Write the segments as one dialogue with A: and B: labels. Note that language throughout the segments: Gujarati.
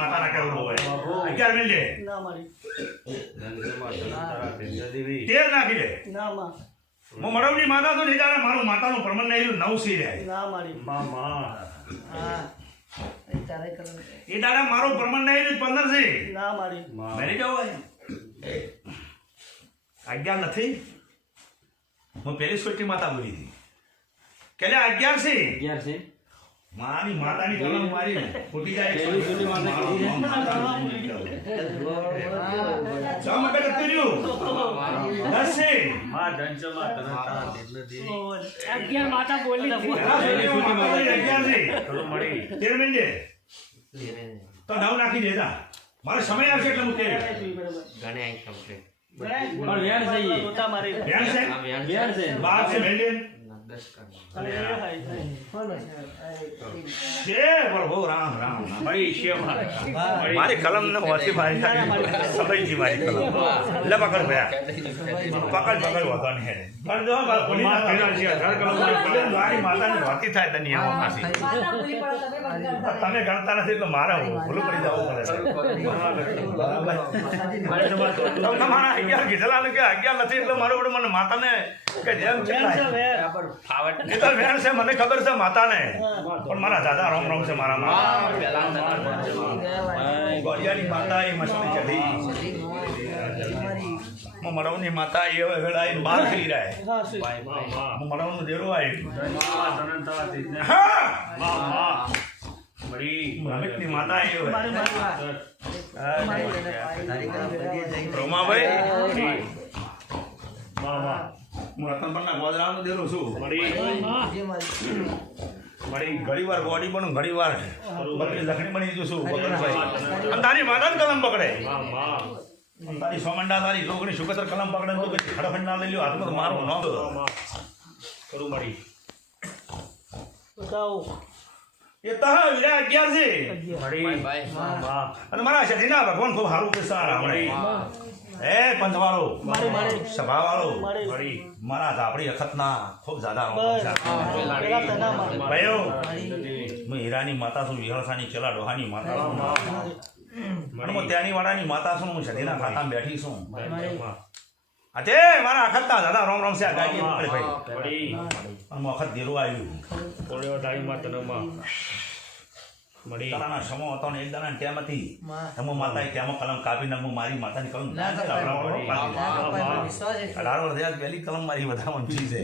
A: માતાના કેવું હોય. અગિયાર મિલજે
B: ના મારી.
A: તેર નાખી દે
B: ના માં.
A: હું મડવની માતા તો નહીં જાણે મારું માતાનું પ્રમાણ નહીં નવ સી રહે
B: ના મારી. હા. એ કરવું
A: દાડા મારું પ્રમાણ નહીં પંદર સી
B: ના મારી.
A: મેરી જવો અગિયાર નથી? હું પેલી સોટી માતા બોલી હતી. કે લે અગિયાર છે મારી માતાની કલમ મારી ફૂટી જાય.
C: પેલી સોટી માતા કીધી છે?
A: જા માટે કરતું રહ્યું દસ. છે
B: અગિયાર માતા બોલી
A: અગિયાર છે. તેર મિનિટે તો નવ નાખી દેતા મારો સમય આવશે એટલે હું તેર.
C: પણ વેણ છે
A: બેન છે?
C: વેણ છે.
A: બાર છે મેંડેન મારી. કલમ ને હોતી મારી સમયજી મારી કલમ. લે પકડ ભયા પકડ પકડ નિયમો પાસે તમે ગણતા નથી એટલે મારે ભૂલું પડી જવું પડે. તમને મારા અગિયાર કીધેલા ને કે અગિયાર નથી એટલે મારું મને માતાને કે જેમ
B: છે વેર.
A: એ તો વેણ છે મને ખબર છે માતાને. પણ મારા દાદા રોમ રોમ છે મારા માં ગોળિયાની માતા એ મસળી ચઢી હું મરવની માતા એ હવે બાર થઈ રહે
B: હું
A: મરવનું દેરો આવ્યું. હા! માતા. એ રોમાભાઈ. હું રતનપરના ગોદરાનો દેલું છું. મારી ઘણી વાર ગોડી પણ ઘણી વાર બકરી લખણી બની જઉં છું બકરભાઈ. અને તારી માતા કલમ પકડે. તારી સોમંડા તારી લોગણી સુકતર કલમ પકડે તો પછી ખડફડ ના લઈ લ્યો હાથમાં તો મારું ન
B: બતાવો.
A: એ તહ વિરા અગિયાર છે. અને મારા શરીરના ભગવાન ખૂબ સારું કે સારા હમણે એ પંથવાળો.
B: મારી મારી.
A: સભાવાળો.
B: મારી.
A: મારા ધાપડી અખતના ખૂબ જ્યાદા ભાઈઓ હું હીરાની માતા છું વિહળસાની ચલા ડોહાની માતા છું હું ત્યાંની વાળાની માતા છું હું શરીરના ખાતામાં બેઠી છું. અતે તે મારા અખતના દાદા રોમ રોમ છે આ ગાડી ભાઈ. અખત દેરું આવ્યું. તારાના સમો હતો ને એક હતી? માતાએ કલમ કાપીને હું મારી માતાની કલમ અઢાર વર્ષ થયા પહેલી કલમ મારી બધા છે.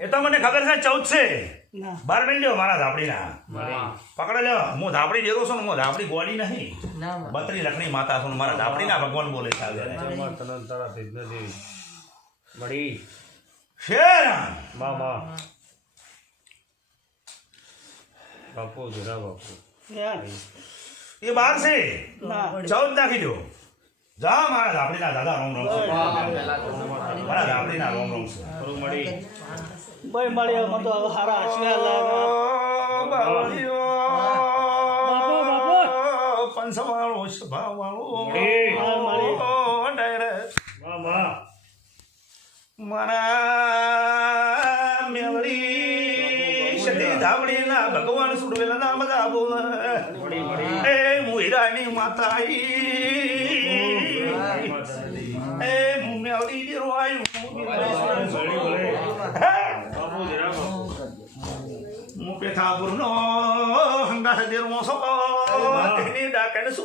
A: એ તો મને ખબર છે ચૌદ છે.
B: ના.
A: બાર મિલ લ્યો મારા ધાપડીના. પકડે લ્યો. હું ધાપડી દેતો છું ને હું ધાપડી ગોળી નહીં. બત્રી લખણી માતા છું ને મારા ધાપડીના ભગવાન બોલે છે આજે. જરા
B: વેર.
A: એ બાર છે. ચૌદ નાખી દો જા મારા ધાપડીના દાદા રોમ રોમ છે. મારા ધાપડીના રોમ રોમ છે.
B: ભાઈ મળ્યો. મને તો હારા સારા લાગે. બાપુ, બાપુ.
A: પંચવાળો સભાવાળો.
B: મળી.
A: મારા ધાવડીના ભગવાન સુડવેલા નામ દા બોલ એ મુઈરાની માતાઈ. એ મુ મેવડી દેરો આયું. મુ પેથાપુર નો હંગાસ દેરો સો તેની ડાકણ સુ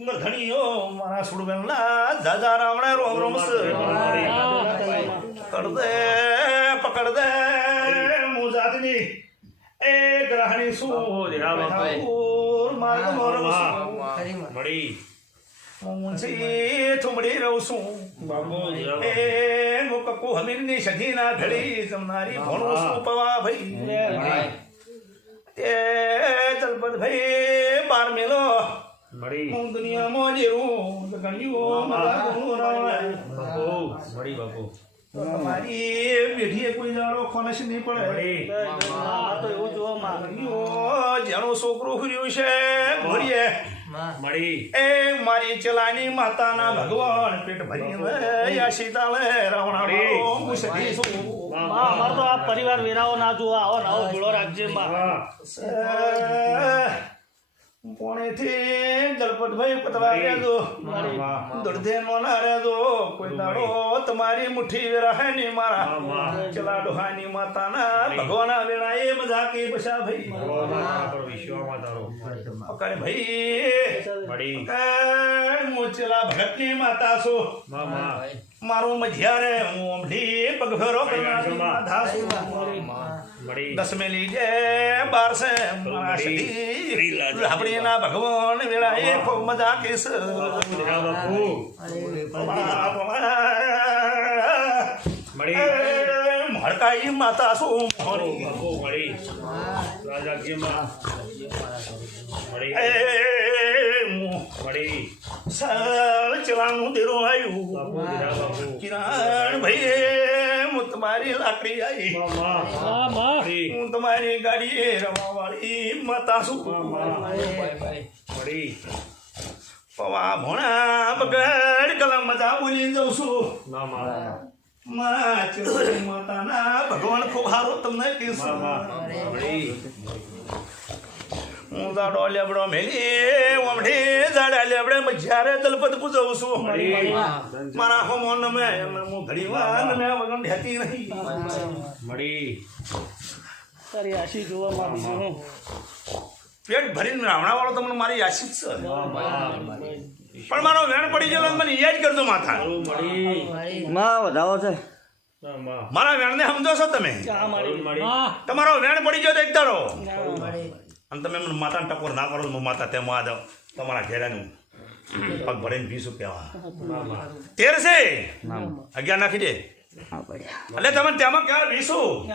A: ધણીઓ મારા સુડવેલા દાદા રાવણે રોમ રોમ સ. પકડ દે પકડ દે. મુજાતની એ ગ્રહણી ઠાકુર માર્ગ મોરમ શું? મુંસી થુમડી રહું છું. એ મુકકુ હમીરની સધીના ઘડી જમનારી ભણું છું પવા ભાઈ. એ જલપત ભાઈ બાર મેલો. હું દુનિયામાં જેવું ગણ્યું. મારા ગુણ રાવણ તમારી પેઢીએ કોઈ દાડો ખોનશ નહીં પડે.
B: તો એવું જોવા માંગે.
A: જેનો છોકરો ખુર્યું છે ભરીએ. એ મારી ચલાની માતાના ભગવાન પેટ ભરી યા સીતાલે રાવણા મુસડી છું
B: માં તો આ પરિવાર વેરાઓ ના જોવા આવો નવો જોડો રાખજે માં
A: પોણીથી દલપતભાઈ પતવા રહેજો દુર્ધેન મોના રહેજો કોઈ દાડો તમારી મુઠ્ઠી વેરાહે ની મારા. ચલા ડોહાની માતાના ભગવાના વેળા એ મજા કે બસા ભાઈ. પકડ ભાઈ. એ મોચલા ભગતની માતા છું. મારું મજિયારે હું પગ પગફેરો કરનારી માતા છું દસમેલી જે બારસે મારા સતી આપણીના ભગવાન વેળા એ ખૂબ મજા કેસ હડકાઈ માતા શું મોરી એ હું સાલ ચલાનું દેરો આવ્યું. કિરણ ભાઈ હું તમારી લાકડી આવી હું તમારી ગાડી રવા વાળી માતા છું. પવા ભોણા બગડ કલમ મજા બોલી જઉં છું. મારા માતાના ભગવાન ખૂબ હારો તમને કીશું હું દાડો લેબડો મેલી ઓમઢી જાડા લેબડે મજારે તલપત પૂજવું છું મારા હોમો મોન હું ઘડી ઢેતી નહીં
B: તારી આશી હું
A: પેટ ભરીને રાવણા વાળો તમને મારી આશિત છે. પણ મારો વેણ પડી ગયો મને યાદ કરજો માથા.
C: માં વધાવો છે.
A: મારા વેણને સમજો છો તમે? તમારો વેણ પડી ગયો તો એક દાડો. અને તમે મને માતાને ટકોર ના કરો તો હું માતા આ જાઉં. તમારા ઘેરાનું. પગ ભરીને પીશું કેવા તેર છે? અગિયાર નાખી દે. એટલે તમે તેમાં ક્યારે પીશું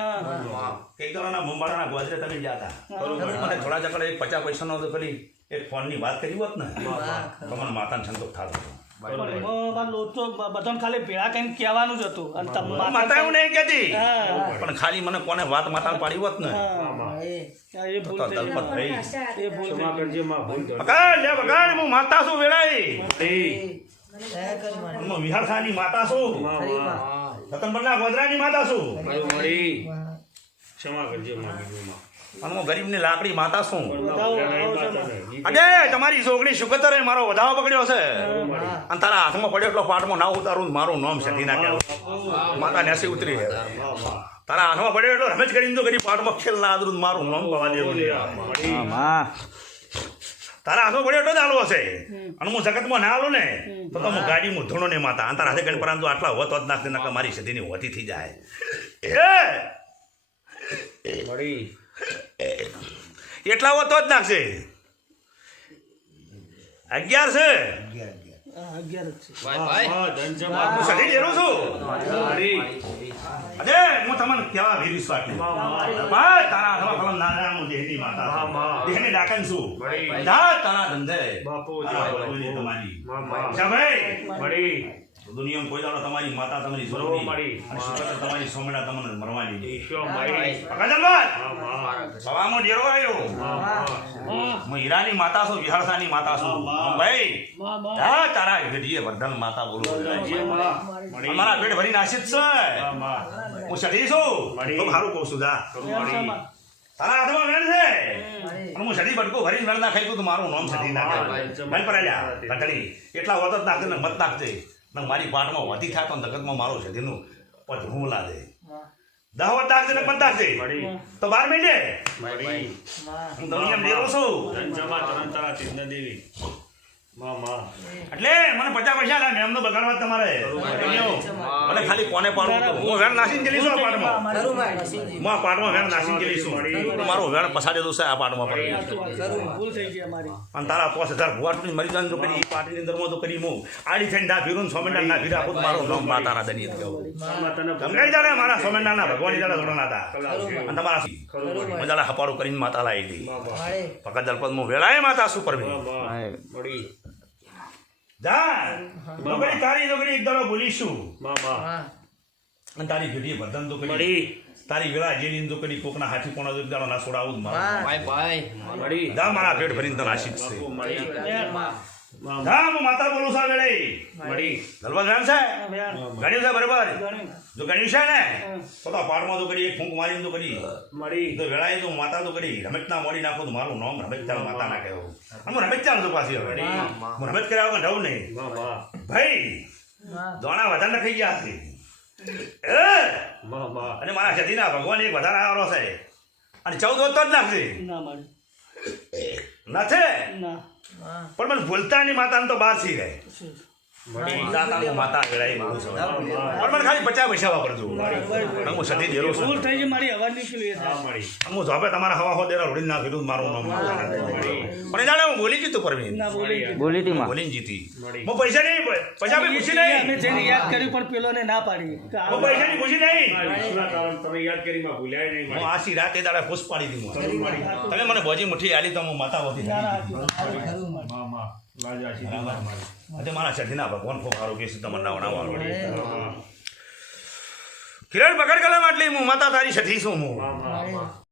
A: કઈ કરવાના મુંબાડાના ગોજરે તમે ગયા હતા. મને થોડા ચકડે પચાસ પૈસાનો તો પેલી એક ફોનની વાત કરી હોત ને. તમારા માતાને સંતોષ થતો
B: લોચો બધાને ખાલી ભેળા કઈ કહેવાનું જ હતું. અને તમ-
A: માતા એવું નહીં કહેતી. પણ ખાલી મને કોને વાત માતા પાડી હોત ને?
B: એ ભૂલ થઈ
A: ભાઈ
B: એ ભૂલ થઈ
A: પકડ હું માતા છું વેળાઈ. હું વિહારખાની માતા છું. માતા છું. અને હું ગરીબની લાકડી માતા છું. અરે તમારી છોકરી શુકતર મારો વધાવો પકડ્યો છે. અને તારા હાથમાં પડ્યો એટલો પાટમાં ના ઉતારું મારું નામ છે દીના કહેવું માતા નેસી ઉતરી છે. તારા હાથમાં પડ્યો એટલો રમેશ કરીને તો ગરીબ પાટમાં ખેલ ના આદરું મારું નામ કવા દેવું. તારા હાથમાં પડ્યો એટલો જ હાલવો છે. અને હું જગતમાં ના હાલું ને તો તો હું ગાડી હું ધૂણો ને માતા. અને તારા હાથે ગણ પરંતુ આટલા હોત હોત નાખતી નાખે મારી સદીની હોતી થઈ જાય. એ. એટલા તો જ નાખશે. અગિયાર છે?
B: અગિયાર છે
A: હું સધી ડેરું છું? અરે હું તમને કેવા વાત ભાઈ તારા હાથમાં કલમ ના દેહની માતા દેહની ડાકન છું. જા તારા ધંધે. તમારી. દુનિયામાં કોઈ દાડો તમારી માતા તમારી જોડો
D: મળી.
A: અને શુક્ર તમારી સોમડા તમને મરવાની નહીં
D: ઈશ્વર
A: ડેરો આવ્યો. હું હીરાની માતા છું વિહારસાની માતા છું. ભાઈ. તારા ઘડીએ વર્ધન માતા બોલો મારા. પેટ ભરી નાશિત છે. હું સડી છું. તો સારું કહું છું જા. તારા હાથમાં વેણ છે. પણ હું સડી બટકો ભરીને વેણ ના ખાઈ તો મારું નામ સડી નાખે. ભાઈ પર એટલા વખત નાખજે ને મત નાખજે. ને મારી પાટમાં વધી થાય તો મારો મારું તેનું પછી હું લાદે દહ નાખજે ને મત નાખજે તો બાર મિનિટે હું દુનિયામાં ડેરો છું. એટલે મને પચાસ પૈસા લાગે એમનો બગાડવા તમારે. મને ખાલી કોને પાડવું હતું. હું વેણ નાસીને ગયેલી છું આ પાટમાં હું આ પાટમાં વેણ નાસીને ગયેલી છું. મારું વેણ પસાડી દઉં છે આ પાટમાં પડી અને તારા પાંચ હજાર ભુવાટની મરી જાય તો કરી પાર્ટીની અંદરમાં તો કરી હું આડી થઈને ના ફીરું સોમેન્ડા ના ફીરા ખુદ મારો નામ માતાના દની કહું જાણે મારા સોમેન્ડા ના ભગવાન જાણે ધોરણ હતા અને તમારા મજાના હપાડું કરીને માતા લાવી હતી. પકડ દલપત હું વેળાએ માતા સુપર પરવી જા નોકરી તારી નોકરી એક દાડો બોલીશું અને તારી ઘડી વર્ધન તો કરી તારી વેળા જેની તો કરી કોકના હાથી કોના એક દાડો ના છોડાવું જ મારું. જા મારા પેટ ભરીને તને આશીષ છે. હા હું માતા બોલું છું વેળે.
D: મળી
A: દલવા જાણ છે ગણ્યું છે બરોબર? જો ગણ્યું છે ને તો તો પાડમાં તો કરી એક ફૂંક મારી તો કરી.
D: મળી
A: તો વેળાએ તો માતા તો કરી. રમેશના મોડી નાખો તો મારું નામ રમેશચાલ માતા ના કહેવું. હું રમેશચાલ છું પાછી હવે. હું રમેશ કર્યા વગર રહું નહીં.
D: વાહ વાહ.
A: ભાઈ. દોણા વધારે થઈ ગયા છે. અને મારા સતીના ભગવાન એક વધારે આવ્યો છે. અને ચૌદ હોત જ નાખશે. નથી
B: ના.
A: પણ મને ભૂલતાની માતાને તો બાસી રહે. માતા વેળાએ બોલું છું. પણ મને ખાલી પચાસ પૈસા વાપરજો. હું સતી દેરો છું.
B: ભૂલ થઈ છે મારી હવા નીકળી એ
D: હા
B: થાય.
D: મળી
A: હું ઝોપે તમારા હવા હો રોડી ના કીધું મારું નામ પણ જાણે હું બોલી જીતું પરવીન.
B: ના બોલી
C: હતી
A: જીતી. હું પૈસા નહીં પૈસા બી ખુશી
B: અમે જેને યાદ કર્યું પણ પેલોને ના પાડી. કે આ
A: હું ખુશી નહીં.
D: આ વિશ્વના કારણ તમે યાદ કરી માં ભૂલ્યા નહીં
A: હું આશી રાતે દાડા ખુશ પાડી દીધું તમે મને બોજી મુઠ્ઠી આલી તો હું માતા હોતી.
B: ના, ના,
A: મારા સઠીના ભગવાન ખૂબ સારું કે તમને નાવડાવવા
D: હા,
A: કિરણ પકડ કલમ આટલી હું માતા તારી છઠી છું હું.